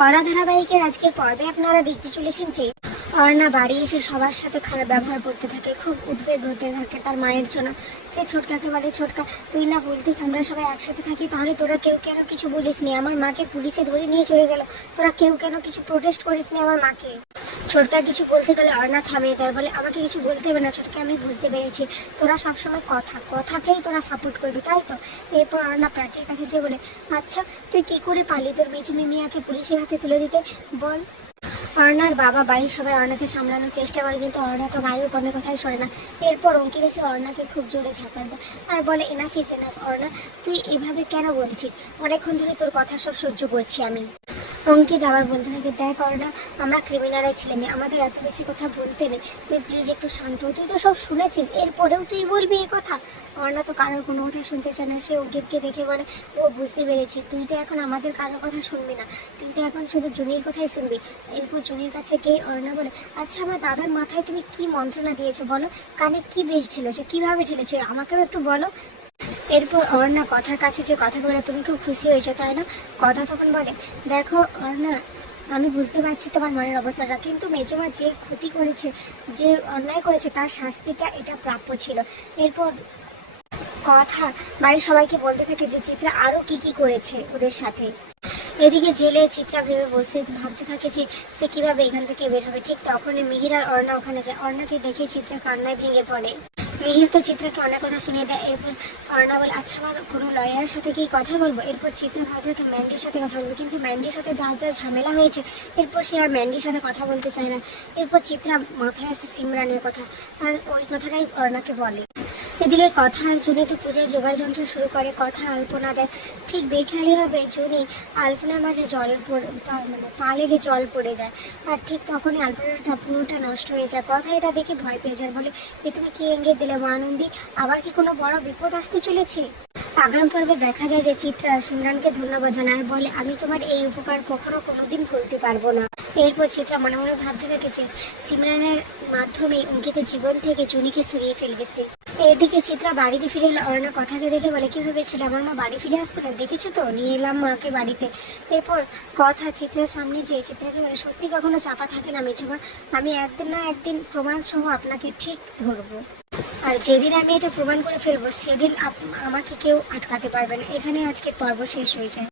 কড়া ধারাবাহিকের আজকের পর্বে আপনারা দেখতে চলেছেন যে অর্ণা বাড়ি এসে সবার সাথে খারাপ ব্যবহার করতে থাকে, খুব উদ্বেগ হতে থাকে তার মায়ের জন্য। সে ছোটকাকে বলে, ছোটকা, তুই না বলতিস আমরা সবাই একসাথে থাকি? তাহলে তোরা কেউ কেন কিছু বলিস নি আমার মাকে পুলিশে ধরে নিয়ে চলে গেল। তোরা কেউ কেন কিছু প্রোটেস্ট করিস নি আমার মাকে? ছোটকা কিছু বলতে গেলে অর্ণা থামিয়ে দেয়, বলে, আমাকে কিছু বলতে হবে না ছোটকা, আমি বুঝতে পেরেছি। তোরা সবসময় কথা, কথাকেই তোরা সাপোর্ট করবি, তাই তো? এরপর অর্ণা প্রাটির কাছে যে বলে আচ্ছা তুই কি করে পালি তোর মেজুমি মিয়াকে পুলিশের হাতে তুলে দিতে? বল। অর্ণার বাবা বাড়ির সবাই অর্ণাকে সামলানোর চেষ্টা করে, কিন্তু অর্ণা তো বাড়ির কোনো কথাই শোনে না। এরপর অঙ্কিত এসে অর্ণাকে খুব জোরে ঝাঁপার দেয় আর বলে এনাফ ইজ এনাফ অর্ণা, তুই এভাবে কেন বলছিস? অনেকক্ষণ ধরে তোর কথা সব সহ্য করছি আমি। অঙ্কিত আবার বলতে থাকে, দেখ অর্ণা আমরা ক্রিমিনালের ছেলে মেয়ে, আমাদের এত বেশি কথা বলতে নেই। তুই প্লিজ একটু শান্ত তুই তো সব শুনেছিস। এরপরেও তুই বলবি এই কথা? অর্ণা তো কারোর কোনো কথা শুনতে চায় না, সে অঙ্কিতকে দেখে বলে, ও বুঝতে পেরেছি, তুই তো এখন আমাদের কারোর কথা শুনবি না। তুই তো এখন শুধু জুনির কথাই শুনবি। এরপর জুনির কাছে গিয়ে অর্ণা বলে আচ্ছা আমার দাদার মাথায় তুমি কি মন্ত্রণা দিয়েছ বলো? কানে কি বেশ ঢেলেছো, কীভাবে ঢেলেছো? আমাকেও একটু বলো। এরপর অর্ণা কথার কাছে যে কথা বলে তুমি খুব খুশি হয়েছো, তাই না? কথা তখন বলে, দেখো, অর্ণা, আমি বুঝতে পারছি তোমার মনের অবস্থাটা, কিন্তু মেজমা যে ক্ষতি করেছে, যে অন্যায় করেছে, তার শাস্তিটা এটা প্রাপ্য ছিল। এরপর কথা, বাড়ির সবাইকে বলতে থাকে যে, চিত্রা আরও কি কি করেছে ওদের সাথে? এদিকে জেলে চিত্রা ভেবে বসে ভাবতে থাকে যে, সে কীভাবে এখান থেকে বের হবে? ঠিক তখনই মিহির আর অর্ণা ওখানে যায়। অর্ণাকে দেখে চিত্রা কান্নায় ভেঙে পড়ে। মিহির তো চিত্রাকে অনেক কথা শুনিয়ে দেয় এরপর অর্ণা বলে আচ্ছা মা কোনো লয়ারের সাথে কি কথা বলব? এরপর চিত্রা ভাবতে থাকে, ম্যান্ডির সাথে কথা বলব। কিন্তু ম্যান্ডির সাথে যা যা ঝামেলা হয়েছে। এরপর সে আর ম্যান্ডির সাথে কথা বলতে চায় না। এরপর চিত্রা মাথায় আসে সিমরানের কথা। আর ওই কথাটাই অর্ণাকে বলে। এদিকে কথা আর জুনি তো পূজার জোগাড় যন্ত্র শুরু করে, কথা আলপনা দেয়। ঠিক বেঠালি হবে জুনি আলপনার মাঝে জল পড়ে মানে পা লেগে জল পড়ে যায়। আর ঠিক তখনই আলপনাটা পুরোটা নষ্ট হয়ে যায়। কথা এটা দেখে ভয় পেয়ে যায়, বলে, এ তুমি কি এঙ্গে দিলে মা আনন্দি আবার কি কোনো বড় বিপদ আসতে চলেছে? আগাম পর্বে দেখা যায় যে চিত্রা সিমরানকে ধন্যবাদ জানায়, বলে, আমি তোমার এই উপকার কখনো কোনোদিন ভুলতে পারব না। এরপর চিত্রা মনে মনে ভাবতে থাকে যে, সিমরানের মাধ্যমে অঙ্কিতের জীবন থেকে জুনিকে সরিয়ে ফেলবে সে। এদিকে চিত্রা বাড়িতে ফিরে এলো কথাকে দেখে বলে, কি ভেবেছিল? আমার মা বাড়ি ফিরে আসবে না? দেখেছ তো? নিয়ে এলাম মাকে বাড়িতে। এরপর কথা চিত্রার সামনে যে চিত্রাকে বলে, সত্যি কখনো চাপা থাকে না মেজমা। আমি একদিন না একদিন প্রমাণ সহ আপনাকে ঠিক ধরবো। আর যেদিন আমি এটা প্রমাণ করে ফেলব, সেদিন আমাকে কেউ আটকাতে পারবে না। এখানে আজকে পর্ব শেষ হয়ে যায়।